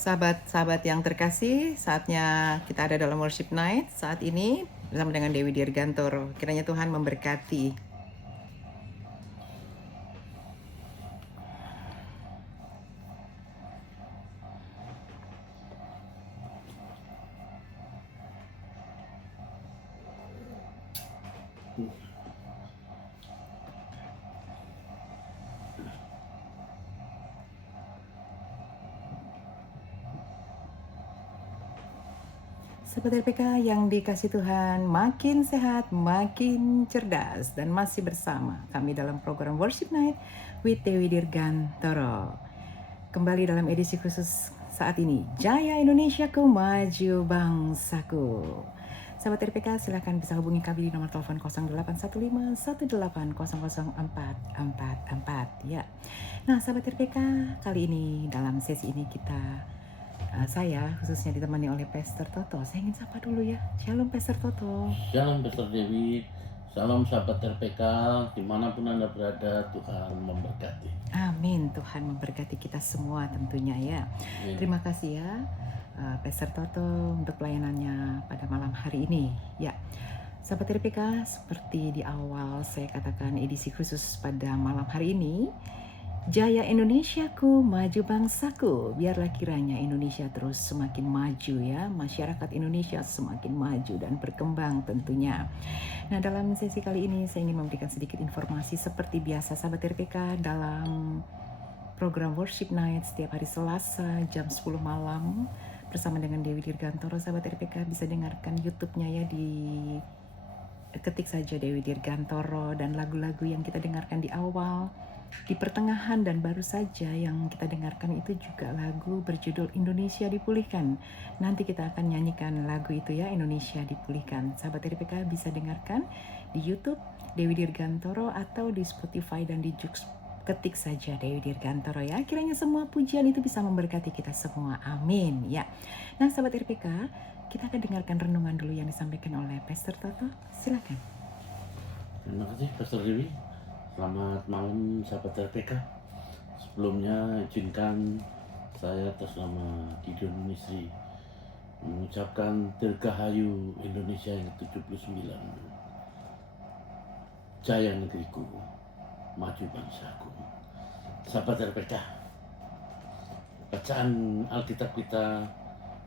Sahabat-sahabat yang terkasih, saatnya kita ada dalam worship night saat ini bersama dengan Dewi Dirgantoro. Kiranya Tuhan memberkati. Sahabat RPK yang dikasih Tuhan, makin sehat, makin cerdas, dan masih bersama kami dalam program Worship Night with Dewi Dirgantoro. Kembali dalam edisi khusus saat ini, Jaya Indonesiaku, Maju Bangsaku. Sahabat RPK, silahkan bisa hubungi kami di nomor telepon 0815 18004444 ya. Nah, sahabat RPK, kali ini dalam sesi ini saya khususnya ditemani oleh Pastor Toto. Saya ingin sapa dulu ya. Shalom Pastor Toto. Shalom Pastor Dewi, salam sahabat RPK, dimanapun Anda berada, Tuhan memberkati. Amin, Tuhan memberkati kita semua tentunya ya. Amin. Terima kasih ya Pastor Toto untuk pelayanannya pada malam hari ini ya. Sahabat RPK, seperti di awal saya katakan edisi khusus pada malam hari ini, Jaya Indonesiaku, maju bangsaku. Biarlah kiranya Indonesia terus semakin maju ya. Masyarakat Indonesia semakin maju dan berkembang tentunya. Nah, dalam sesi kali ini saya ingin memberikan sedikit informasi seperti biasa sahabat RPK dalam program Worship Night setiap hari Selasa jam 10 malam bersama dengan Dewi Dirgantoro. Sahabat RPK bisa dengarkan YouTube-nya ya, ketik saja Dewi Dirgantoro, dan lagu-lagu yang kita dengarkan di awal, di pertengahan, dan baru saja yang kita dengarkan itu juga lagu berjudul Indonesia Dipulihkan. Nanti kita akan nyanyikan lagu itu ya, Indonesia Dipulihkan. Sahabat RPK bisa dengarkan di YouTube Dewi Dirgantoro atau di Spotify dan di Joox. Ketik saja Dewi Dirgantoro ya. Kiranya semua pujian itu bisa memberkati kita semua. Amin ya. Nah, sahabat RPK, kita akan dengarkan renungan dulu yang disampaikan oleh Pastor Toto. Silakan. Terima kasih Pastor Dewi. Selamat malam sahabat RPK. Sebelumnya izinkan saya atas nama Gideon Misri mengucapkan Dirgahayu Indonesia yang ke-79. Jaya negeriku, maju bangsaku. Sahabat RPK, bacaan Alkitab kita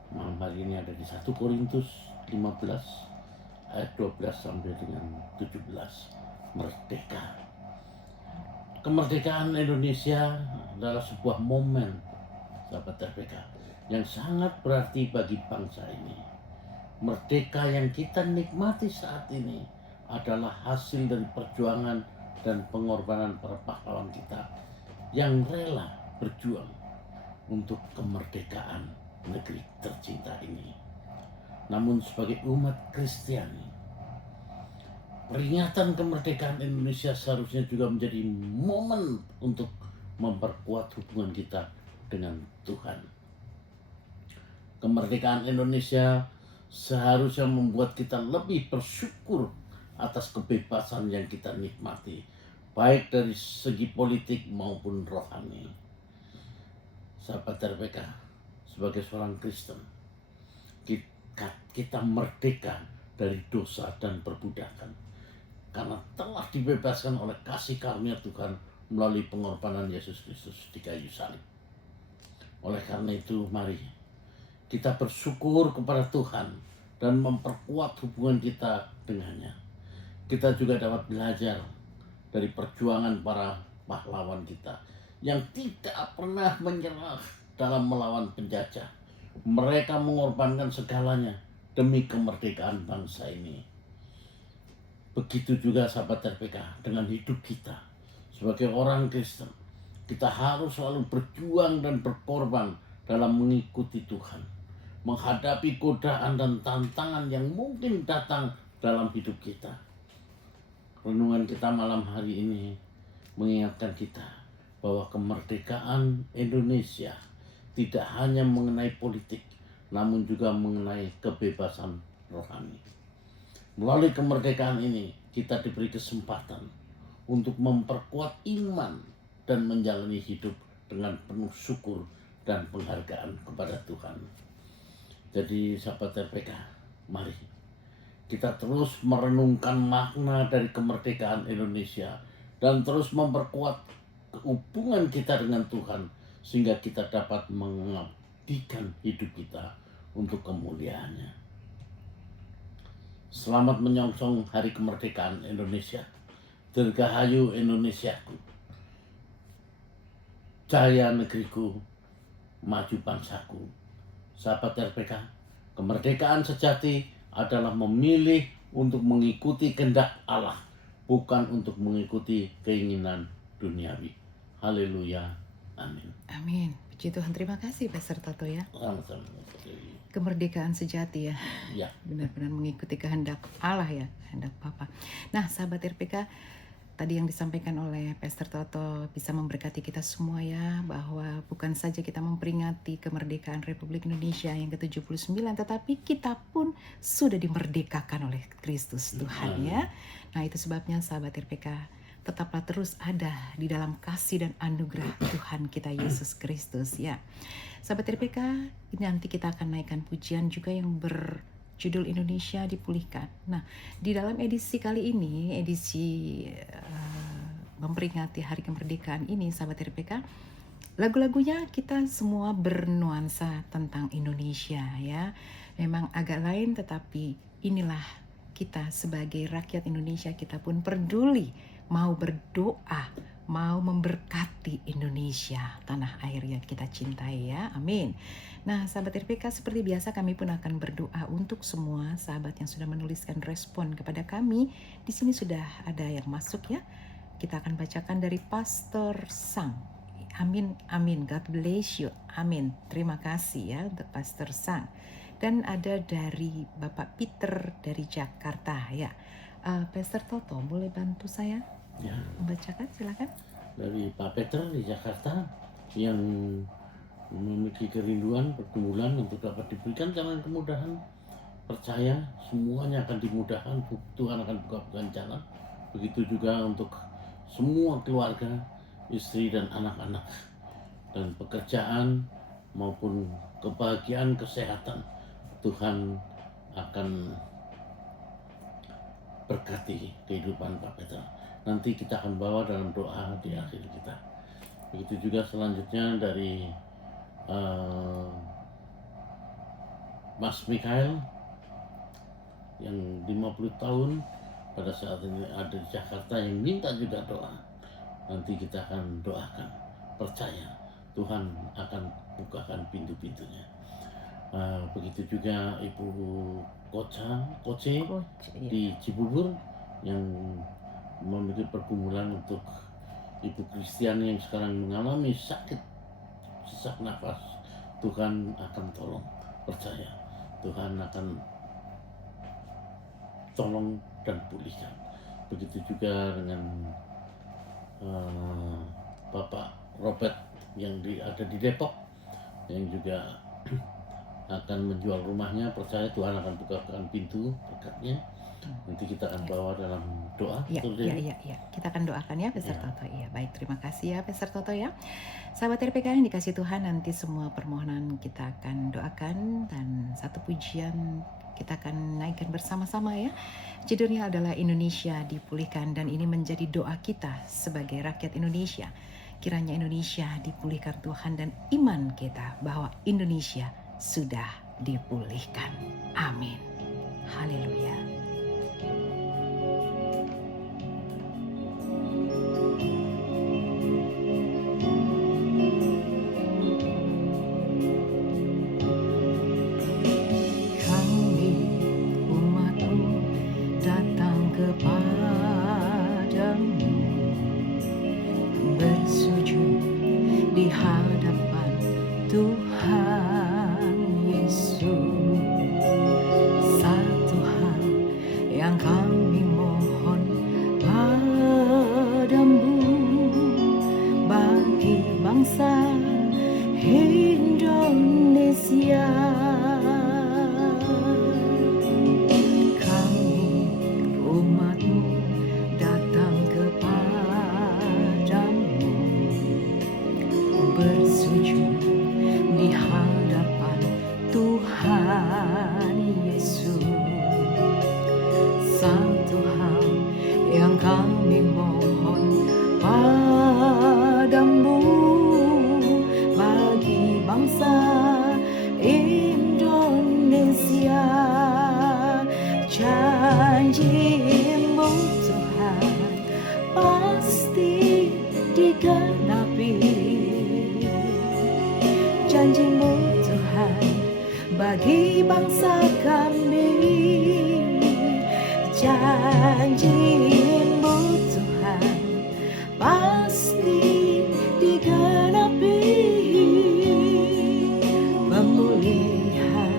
malam hari ini ada di 1 Korintus 15 ayat 12 sampai dengan 17. Merdeka. Kemerdekaan Indonesia adalah sebuah momen, sahabat RPK, yang sangat berarti bagi bangsa ini. Merdeka yang kita nikmati saat ini adalah hasil dari perjuangan dan pengorbanan para pahlawan kita yang rela berjuang untuk kemerdekaan negeri tercinta ini. Namun sebagai umat Kristiani, peringatan kemerdekaan Indonesia seharusnya juga menjadi momen untuk memperkuat hubungan kita dengan Tuhan. Kemerdekaan Indonesia seharusnya membuat kita lebih bersyukur atas kebebasan yang kita nikmati, baik dari segi politik maupun rohani. Sahabat RPK, sebagai seorang Kristen, kita merdeka dari dosa dan perbudakan karena telah dibebaskan oleh kasih karunia Tuhan melalui pengorbanan Yesus Kristus di kayu salib. Oleh karena itu, mari kita bersyukur kepada Tuhan dan memperkuat hubungan kita dengannya. Kita juga dapat belajar dari perjuangan para pahlawan kita yang tidak pernah menyerah dalam melawan penjajah. Mereka mengorbankan segalanya demi kemerdekaan bangsa ini. Begitu juga sahabat RPK dengan hidup kita sebagai orang Kristen. Kita harus selalu berjuang dan berkorban dalam mengikuti Tuhan, menghadapi godaan dan tantangan yang mungkin datang dalam hidup kita. Renungan kita malam hari ini mengingatkan kita bahwa kemerdekaan Indonesia tidak hanya mengenai politik, namun juga mengenai kebebasan rohani. Melalui kemerdekaan ini, kita diberi kesempatan untuk memperkuat iman dan menjalani hidup dengan penuh syukur dan penghargaan kepada Tuhan. Jadi sahabat RPK, mari kita terus merenungkan makna dari kemerdekaan Indonesia dan terus memperkuat hubungan kita dengan Tuhan sehingga kita dapat mengabdikan hidup kita untuk kemuliaannya. Selamat menyongsong Hari Kemerdekaan Indonesia. Dirgahayu Indonesiaku. Jaya negeriku, maju bangsaku. Sahabat RPK, kemerdekaan sejati adalah memilih untuk mengikuti kehendak Allah, bukan untuk mengikuti keinginan duniawi. Haleluya. Amin. Amin. Puji Tuhan, terima kasih Pastor Toto ya. Sama-sama. Kemerdekaan sejati ya. Ya. Benar-benar mengikuti kehendak Allah ya, kehendak Bapa. Nah, sahabat RPK, tadi yang disampaikan oleh Pastor Toto bisa memberkati kita semua ya, bahwa bukan saja kita memperingati kemerdekaan Republik Indonesia yang ke-79, tetapi kita pun sudah dimerdekakan oleh Kristus Tuhan ya. Nah, itu sebabnya sahabat RPK, tetaplah terus ada di dalam kasih dan anugerah Tuhan kita Yesus Kristus ya. Sahabat RPK, ini nanti kita akan naikkan pujian juga yang berjudul Indonesia Dipulihkan. Nah, di dalam edisi kali ini, edisi memperingati Hari Kemerdekaan ini, sahabat RPK, lagu-lagunya kita semua bernuansa tentang Indonesia ya. Memang agak lain, tetapi inilah kita sebagai rakyat Indonesia, kita pun peduli, mau berdoa, mau memberkati Indonesia, tanah air yang kita cintai ya, amin. Nah sahabat RPK, seperti biasa kami pun akan berdoa untuk semua sahabat yang sudah menuliskan respon kepada kami. Di sini sudah ada yang masuk ya, kita akan bacakan dari Pastor Sang. Amin, amin, God bless you, amin. Terima kasih ya untuk Pastor Sang. Dan ada dari Bapak Peter dari Jakarta ya. Pastor Toto, boleh bantu saya Ya. membacakan, silakan. Dari Pak Peter di Jakarta yang memiliki kerinduan pergumulan untuk dapat diberikan jalan kemudahan, percaya semuanya akan dimudahkan, Tuhan akan buka jalan. Begitu juga untuk semua keluarga, istri dan anak-anak, dan pekerjaan maupun kebahagiaan, kesehatan, Tuhan akan berkati kehidupan Pak Peter. Nanti kita akan bawa dalam doa di akhir kita. Begitu juga selanjutnya dari Mas Mikael yang 50 tahun pada saat ini ada di Jakarta yang minta juga doa. Nanti kita akan doakan, percaya Tuhan akan bukakan pintu-pintunya. Begitu juga Ibu Koce di Cibubur yang memiliki pergumulan untuk Ibu Kristian yang sekarang mengalami sakit sesak nafas. Tuhan akan tolong, percaya Tuhan akan tolong dan pulihkan. Begitu juga dengan Bapak Robert yang ada di Depok yang juga akan menjual rumahnya, percaya Tuhan akan bukakan pintu berkatnya. Nanti kita akan bawa dalam doa. Ya. Kita akan doakan ya Pastor Toto. Iya, baik, terima kasih ya Pastor Toto ya. Sahabat RPK yang dikasih Tuhan, nanti semua permohonan kita akan doakan dan satu pujian kita akan naikkan bersama-sama ya. Judulnya adalah Indonesia Dipulihkan, dan ini menjadi doa kita sebagai rakyat Indonesia. Kiranya Indonesia dipulihkan Tuhan dan iman kita bahwa Indonesia sudah dipulihkan. Amin. Haleluya. Di hadapan Tuhan Yesus, satu hal bangsa Indonesia. Janji-Mu Tuhan pasti digenapi. Janji-Mu Tuhan bagi bangsa kami. Janji-Mu Tuhan pasti digenapi. Pemulihan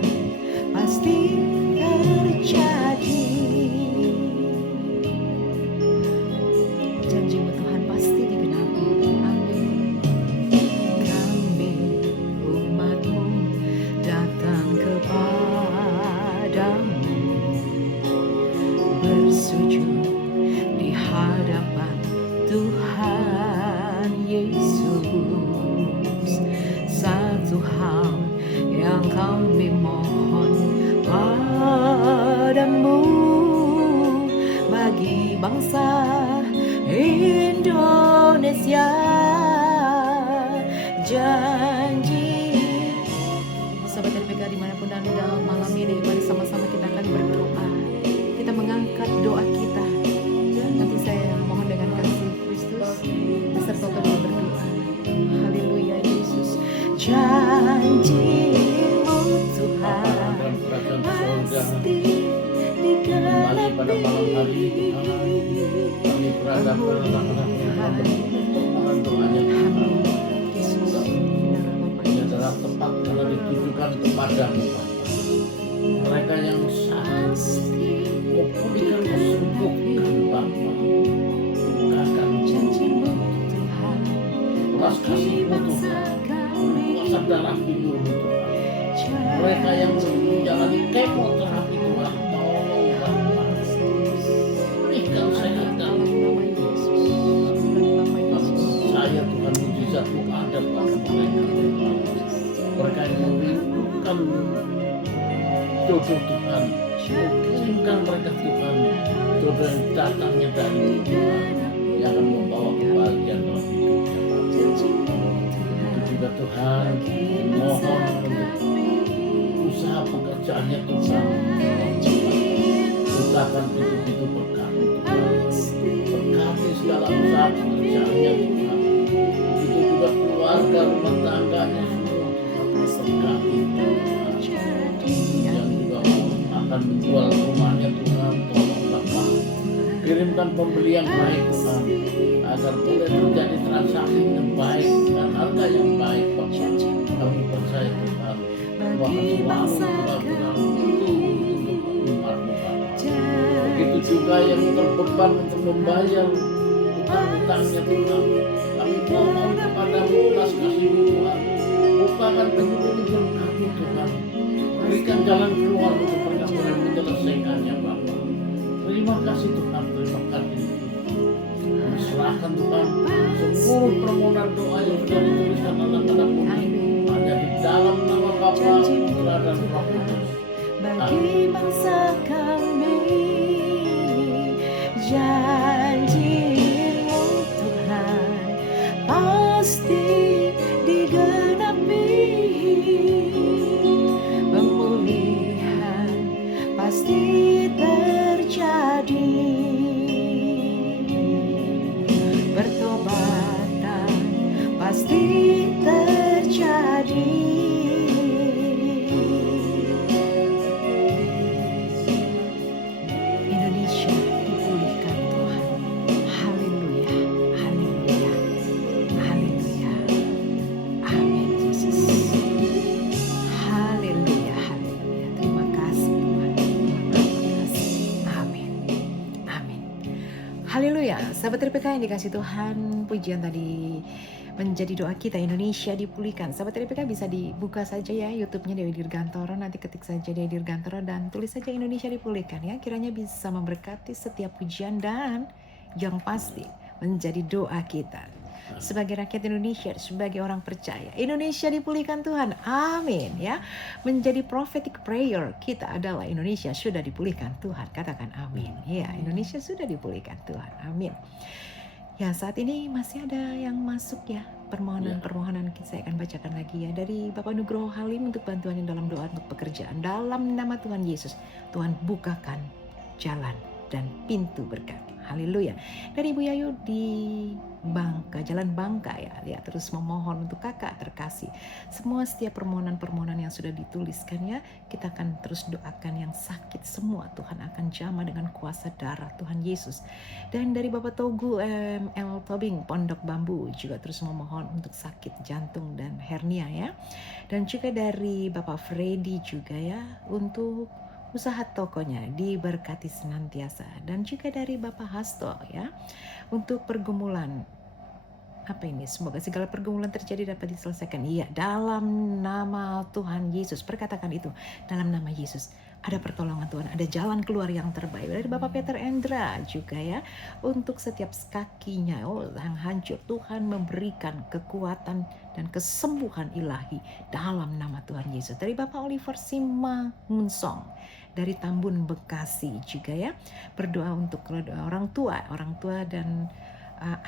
pasti terjadi. Janji-Mu Tuhan pasti digenapi. Amin. Kami umat-Mu datang kepadamu, bersujud di hadapan Tuhan Yesus. Satu hal yang kami mohon padamu, bagi bangsa Indonesia. Janji. Sahabat RPK dimanapun Anda malam ini, mari sama-sama kita akan berdoa. Kita mengangkat doa kita. Nanti saya mohon dengan kasih Kristus beserta kita berdoa. Haleluya Yesus. Janji-Mu Tuhan dalam kerajaan surga kembali pada malam hari ini kami berada pada permohonan doanya Tuhan. Ini adalah tempat karena ditujukan kepadamu Bapa. Mereka yang sakit kau pulihkan, kau sembuhkan Bapa. Bukakan Janji-Mu Tuhan belas kasih-Mu Tuhan, kuasa darah biru-Mu Tuhan. Mereka yang menjalani kemoterapi Tuhan, tolong Bapa, berikan kesehatan. Saya Tuhan, mujizat-Mu ada pada mereka Tuhan. Mereka yang merindukan jodoh Tuhan, kirimkan mereka Tuhan, jodoh yang datangnya dari Tuhan, yang akan membawa kebahagiaan dalam hidupnya Bapa. Itu juga Tuhan, mohon untuk usaha pekerjaannya Tuhan, bukakan pintu-pintu berkat Tuhan, berkati segala usaha pekerjaannya Tuhan. Begitu juga keluarga, rumah tangganya semua Tuhan, berkati Tuhan. Yang juga akan menjual rumahnya Tuhan, tolong Bapa, kirimkan pembeli yang baik Tuhan, agar boleh terjadi transaksi yang baik dan harga yang baik Bapa. Kami percaya Tuhan, Tuhan akan selalu benar-benar untuk umat-Mu Bapa. Begitu juga yang terbeban untuk membayar utang-utangnya Tuhan, kami mohon kepadamu belas kasih-Mu Tuhan, bukakan pintu-pintu berkat-Mu Tuhan, berikan jalan keluar untuk mereka boleh menyelesaikannya Bapa. Terima kasih Tuhan, terima kasih. Kami serahkan Tuhan seluruh permohonan doa yang sudah dituliskan anak-anak-Mu hanya di dalam nama Bapa, Putra dan Roh Kudus. Bagi bangsa kami, janji-Mu Tuhan pasti digenapi. Pemulihan pasti terjadi. Pertobatan pasti terjadi. Indonesia dipulihkan Tuhan. Haleluya, haleluya, haleluya. Amin Yesus. Haleluya, haleluya. Terima kasih Tuhan. Terima kasih. Amin. Amin. Haleluya. Sahabat RPK yang dikasih Tuhan, pujian tadi menjadi doa kita, Indonesia dipulihkan. Sahabat RPK bisa dibuka saja ya YouTube-nya Dewi Dirgantoro, nanti ketik saja Dewi Dirgantoro dan tulis saja Indonesia dipulihkan ya. Kiranya bisa memberkati setiap pujian dan yang pasti menjadi doa kita sebagai rakyat Indonesia, sebagai orang percaya. Indonesia dipulihkan Tuhan. Amin ya. Menjadi prophetic prayer kita adalah Indonesia sudah dipulihkan Tuhan. Katakan amin. Ya, Indonesia sudah dipulihkan Tuhan. Amin. Ya, saat ini masih ada yang masuk ya, Ya, permohonan-permohonan saya akan bacakan lagi ya. Dari Bapak Nugroho Halim untuk bantuannya dalam doa untuk pekerjaan. Dalam nama Tuhan Yesus, Tuhan bukakan jalan dan pintu berkat. Haleluya. Dari Ibu Yayu di Bangka, Jalan Bangka ya, terus memohon untuk kakak terkasih. Semua setiap permohonan-permohonan yang sudah dituliskan ya, kita akan terus doakan yang sakit semua. Tuhan akan jamah dengan kuasa darah Tuhan Yesus. Dan dari Bapak Togu L. Tobing, Pondok Bambu juga terus memohon untuk sakit jantung dan hernia ya. Dan juga dari Bapak Freddy juga ya untuk usaha tokonya diberkati senantiasa. Dan juga dari Bapak Hasto ya untuk pergumulan. Apa ini? Semoga segala pergumulan terjadi dapat diselesaikan. Iya, dalam nama Tuhan Yesus. Perkatakan itu, dalam nama Yesus. Ada pertolongan Tuhan, ada jalan keluar yang terbaik. Dari Bapak Peter Endra juga ya. Untuk setiap kakinya yang hancur, Tuhan memberikan kekuatan dan kesembuhan ilahi dalam nama Tuhan Yesus. Dari Bapak Oliver Simangunsong dari Tambun Bekasi juga ya. Berdoa untuk orang tua dan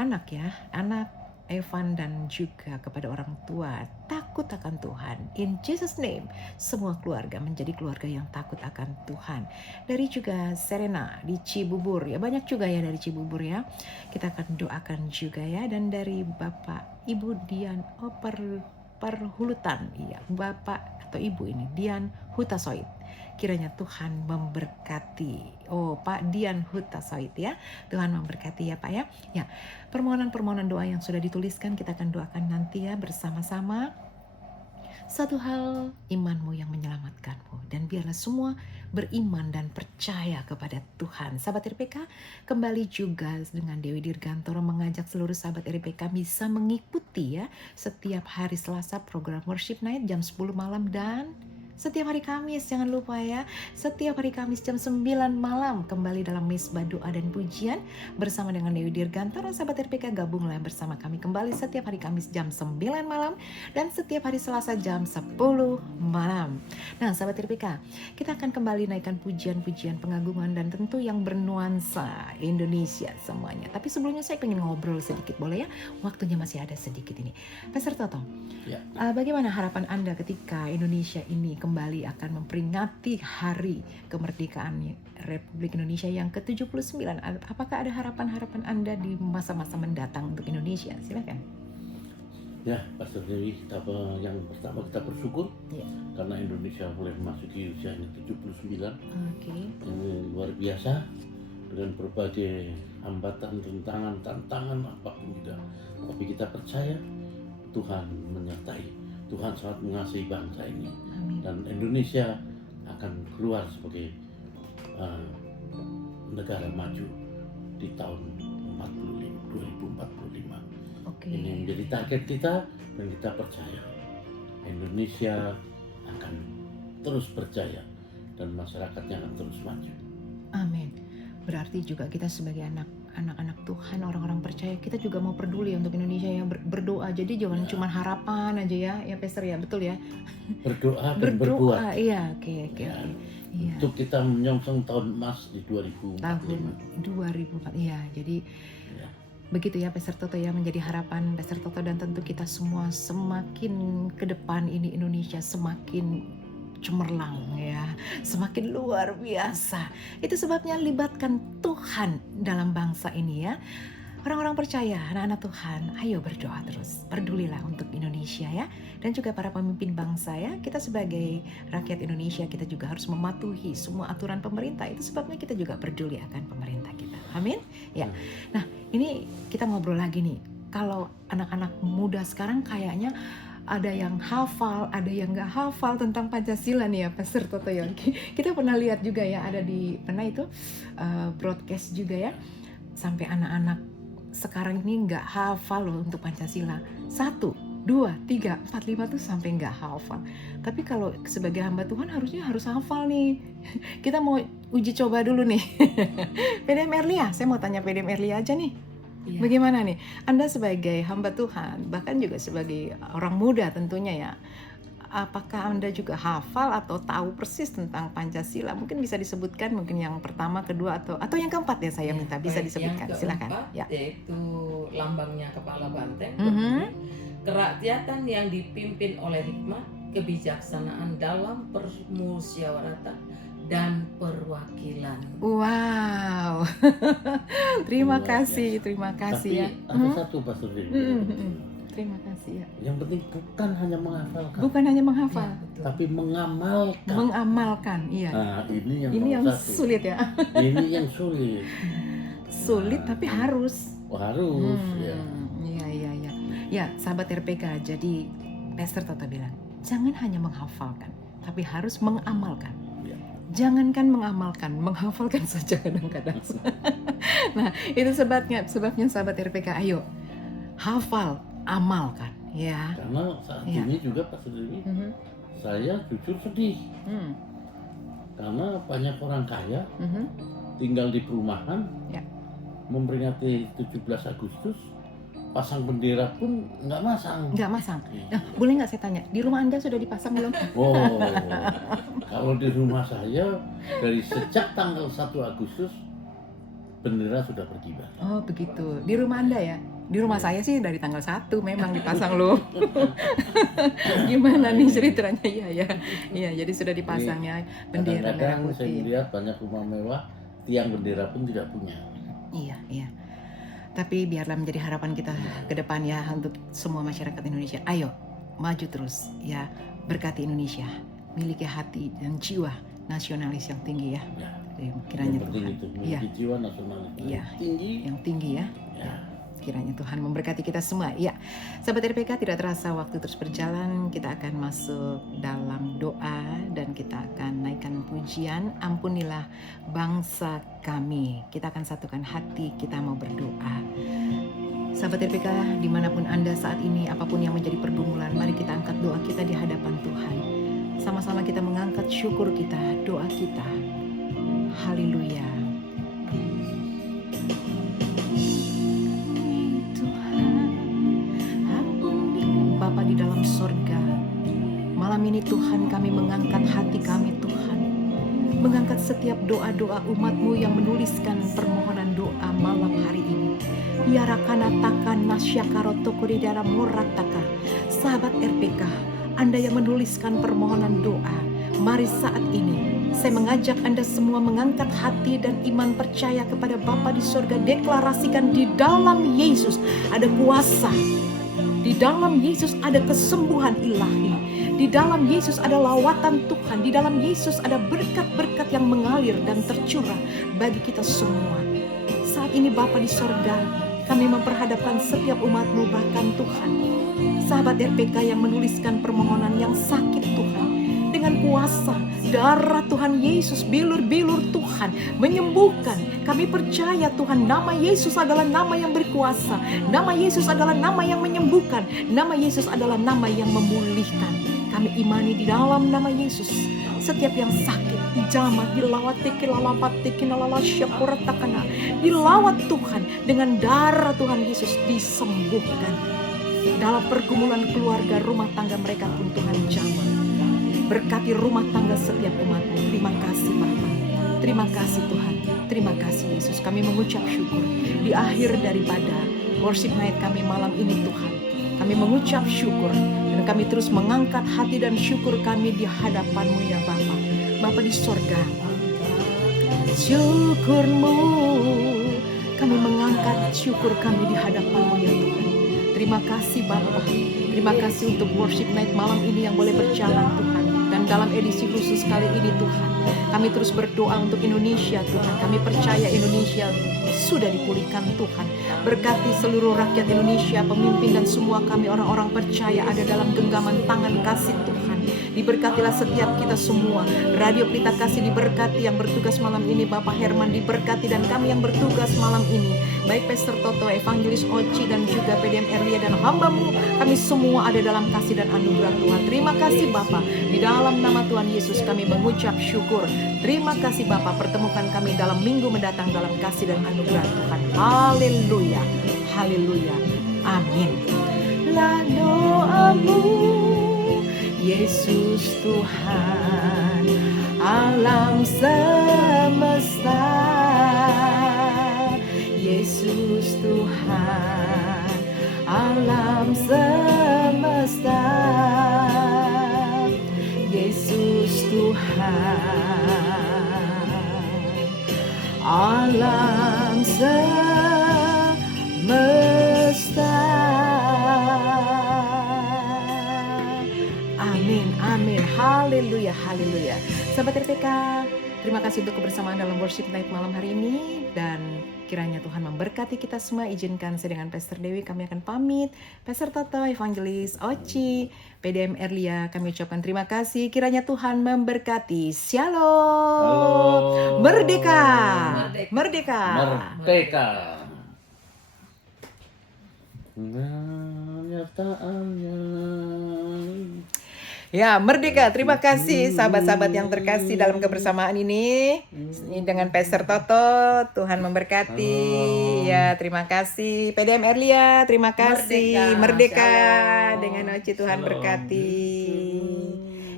anak ya, anak Evan dan juga kepada orang tua takut akan Tuhan. In Jesus name, semua keluarga menjadi keluarga yang takut akan Tuhan. Dari juga Serena di Cibubur ya, banyak juga ya dari Cibubur ya. Kita akan doakan juga ya. Dan dari Bapak Ibu Dian Perhulutan ya, Bapak atau Ibu ini Dian Hutasoid. Kiranya Tuhan memberkati. Oh, Pak Dian Hutasoid ya. Tuhan memberkati ya Pak ya. Ya, permohonan-permohonan doa yang sudah dituliskan kita akan doakan nanti ya bersama-sama. Satu hal, imanmu yang menyelamatkanmu. Dan biarlah semua beriman dan percaya kepada Tuhan. Sahabat RPK, kembali juga dengan Dewi Dirgantoro mengajak seluruh sahabat RPK bisa mengikuti ya setiap hari Selasa program Worship Night jam 10 malam dan setiap hari Kamis, jangan lupa ya, setiap hari Kamis jam 9 malam kembali dalam Misbah Doa dan Pujian bersama dengan Dewi Dirgantoro. Sahabat RPK, gabunglah bersama kami kembali setiap hari Kamis jam 9 malam dan setiap hari Selasa jam 10 malam. Nah, sahabat RPK, kita akan kembali naikkan pujian-pujian pengagungan dan tentu yang bernuansa Indonesia semuanya. Tapi sebelumnya saya ingin ngobrol sedikit, boleh ya? Waktunya masih ada sedikit ini. Pastor Toto, ya. bagaimana harapan Anda ketika Indonesia ini kembali akan memperingati hari kemerdekaan Republik Indonesia yang ke-79? Apakah ada harapan-harapan Anda di masa-masa mendatang untuk Indonesia? Silakan. Ya, Pastor Dewi, yang pertama kita bersyukur Ya. karena Indonesia boleh memasuki usianya 79. Oke. Ini luar biasa dengan berbagai hambatan, rintangan, tantangan apapun juga. Tapi kita percaya Tuhan menyertai. Tuhan sangat mengasihi bangsa ini. Amin. Dan Indonesia akan keluar sebagai negara maju di tahun 2045. Oke. Ini menjadi target kita dan kita percaya Indonesia akan terus berjaya dan masyarakatnya akan terus maju. Amin. Berarti juga kita sebagai anak-anak Tuhan, orang-orang percaya, kita juga mau peduli untuk Indonesia ya, berdoa. Jadi jangan Ya. cuma harapan aja ya Pastor ya, betul ya? Berdoa dan berbuat. Berdoa, iya, oke. Ya. Iya. Untuk kita menyongsong tahun emas di 2045. Tahun 2004, iya. Jadi Ya. begitu ya Pastor Toto ya, menjadi harapan Pastor Toto dan tentu kita semua semakin ke depan ini Indonesia semakin cemerlang ya, semakin luar biasa. Itu sebabnya libatkan Tuhan dalam bangsa ini ya. Orang-orang percaya, anak-anak Tuhan, ayo berdoa terus. Pedulilah untuk Indonesia ya. Dan juga para pemimpin bangsa ya. Kita sebagai rakyat Indonesia, kita juga harus mematuhi semua aturan pemerintah. Itu sebabnya kita juga peduli akan pemerintah kita. Amin. Ya. Nah, ini kita ngobrol lagi nih. Kalau anak-anak muda sekarang kayaknya ada yang hafal, ada yang nggak hafal tentang Pancasila nih ya, Pastor Toto ya. Kita pernah lihat juga ya, ada di broadcast juga ya, sampai anak-anak sekarang ini nggak hafal loh untuk Pancasila. 1, 2, 3, 4, 5 tuh sampai nggak hafal. Tapi kalau sebagai hamba Tuhan harusnya harus hafal nih. Kita mau uji coba dulu nih. PDM Erlia, saya mau tanya PDM Erlia aja nih. Iya. Bagaimana nih, Anda sebagai hamba Tuhan, bahkan juga sebagai orang muda tentunya ya, apakah Anda juga hafal atau tahu persis tentang Pancasila? Mungkin bisa disebutkan, mungkin yang pertama, kedua, atau yang keempat ya saya minta bisa Baik, disebutkan. yang Silakan. keempat Ya. yaitu lambangnya kepala banteng Mhm. berbunyi, kerakyatan yang dipimpin oleh hikmat, kebijaksanaan dalam permusyawaratan dan perwakilan. Wow. Terima Luar kasih, biasa. terima Tapi kasih ya. ada satu Pastor Dewi. Terima kasih ya. Yang penting bukan hanya menghafalkan, Bukan hanya menghafal, Ya, betul. tapi mengamalkan. mengamalkan. Iya. Nah, ini yang Ini yang nomor satu. sulit ya. Ini yang sulit. Sulit tapi harus. Oh, harus ya. Iya. Ya, sahabat RPK. Jadi Pastor Toto bilang, jangan hanya menghafalkan, tapi harus mengamalkan. Ya. Jangankan mengamalkan, menghafalkan saja kadang-kadang. Nah, itu sebabnya sahabat RPK, ayo hafal, amalkan, ya. Karena saat Ya. ini juga Pastor Dewi, Mhm. saya jujur sedih Hmm. karena banyak orang kaya Mhm. tinggal tinggal di perumahan, Ya. memperingati 17 Agustus, pasang bendera pun nggak masang. Nggak masang. Nah, boleh nggak saya tanya, di rumah Anda sudah dipasang belum? Oh, kalau di rumah saya dari sejak tanggal 1 Agustus bendera sudah berkibar. Oh begitu, di rumah Anda ya? Di rumah saya sih dari tanggal 1 memang dipasang loh. Gimana nih ceritanya? Iya, jadi sudah dipasangnya bendera merah Kadang-kadang saya putih. melihat banyak rumah mewah, tiang bendera pun tidak punya. Iya. Tapi biarlah menjadi harapan kita ke depan ya untuk semua masyarakat Indonesia. Ayo, maju terus ya, berkati Indonesia, miliki hati dan jiwa nasionalis yang tinggi ya. Ya. Kiranya Yang penting Tuhan itu Iya. memiliki jiwa nasionalis Iya. tinggi. yang tinggi ya. Ya. Kiranya Tuhan memberkati kita semua. Ya, sahabat RPK, tidak terasa waktu terus berjalan. Kita akan masuk dalam doa dan kita akan naikkan pujian. Ampunilah bangsa kami. Kita akan satukan hati, kita mau berdoa. Sahabat RPK, dimanapun Anda saat ini, apapun yang menjadi pergumulan, mari kita angkat doa kita di hadapan Tuhan. Sama-sama kita mengangkat syukur kita, doa kita. Haleluya. Bapa di dalam sorga, malam ini Tuhan kami mengangkat hati kami Tuhan, mengangkat setiap doa-doa umat-Mu yang menuliskan permohonan doa malam hari ini. Yarakana takan nasyakarotoku di dalam murataka. Sahabat RPK, Anda yang menuliskan permohonan doa, mari saat ini saya mengajak Anda semua mengangkat hati dan iman percaya kepada Bapa di sorga. Deklarasikan di dalam Yesus ada kuasa. Di dalam Yesus ada kesembuhan ilahi. Di dalam Yesus ada lawatan Tuhan. Di dalam Yesus ada berkat-berkat yang mengalir dan tercurah bagi kita semua. Saat ini Bapa di sorga, kami memperhadapkan setiap umat-Mu, bahkan Tuhan, sahabat RPK yang menuliskan permohonan yang sakit Tuhan. Dengan kuasa darah Tuhan Yesus, bilur-bilur Tuhan menyembuhkan. Kami percaya Tuhan, nama Yesus adalah nama yang berkuasa. Nama Yesus adalah nama yang menyembuhkan. Nama Yesus adalah nama yang memulihkan. Kami imani di dalam nama Yesus, setiap yang sakit dijamah, dilawat, dilawat Tuhan dengan darah Tuhan Yesus, disembuhkan. Dalam pergumulan keluarga, rumah tangga mereka pun Tuhan jamah. Berkati rumah tangga setiap umat-Mu. Terima kasih Bapa. Terima kasih Tuhan. Terima kasih Yesus. Kami mengucap syukur di akhir daripada worship night kami malam ini Tuhan. Kami mengucap syukur dan kami terus mengangkat hati dan syukur kami di hadapan-Mu ya Bapa. Bapa di sorga, syukur-Mu, kami mengangkat syukur kami di hadapan-Mu ya Tuhan. Terima kasih Bapa. Terima kasih untuk worship night malam ini yang boleh berjalan Tuhan. Dan dalam edisi khusus kali ini Tuhan, kami terus berdoa untuk Indonesia Tuhan. Kami percaya Indonesia sudah dipulihkan Tuhan. Berkati seluruh rakyat Indonesia, pemimpin dan semua kami orang-orang percaya ada dalam genggaman tangan kasih Tuhan. Diberkatilah setiap kita semua. Radio Pelita Kasih diberkati, yang bertugas malam ini Bapak Herman diberkati, dan kami yang bertugas malam ini, baik Pastor Toto, Evangelis Oci, dan juga PDM Erlia dan hamba-Mu, kami semua ada dalam kasih dan anugerah Tuhan. Terima kasih Bapak. Di dalam nama Tuhan Yesus kami mengucap syukur. Terima kasih Bapak. Pertemukan kami dalam minggu mendatang dalam kasih dan anugerah Tuhan. Haleluya. Haleluya. Amin. La doamu Yesus Tuhan alam semesta. Yesus Tuhan alam semesta. Yesus Tuhan alam semesta. Amin, amin, haleluya, haleluya. Sahabat RPK, terima kasih untuk kebersamaan dalam worship night malam hari ini, dan kiranya Tuhan memberkati kita semua. Izinkan saya dengan Pastor Dewi, kami akan pamit. Pastor Toto, Evangelis Oci, PDM Erlia, kami ucapkan terima kasih. Kiranya Tuhan memberkati. Shalom. Halo. Merdeka. Merdeka. Merdeka. Merdeka. Kenyataannya. Ya, merdeka. Terima kasih sahabat-sahabat yang terkasih dalam kebersamaan ini. Ini dengan Pastor Toto, Tuhan memberkati. Ya, terima kasih. PDM Erlia, terima kasih. Merdeka. Merdeka. Shalom. Dengan Oci, Tuhan Shalom. berkati.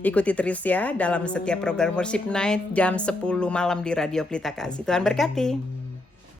Ikuti terus ya dalam setiap program Worship Night jam 10 malam di Radio Pelita Kasih. Tuhan berkati.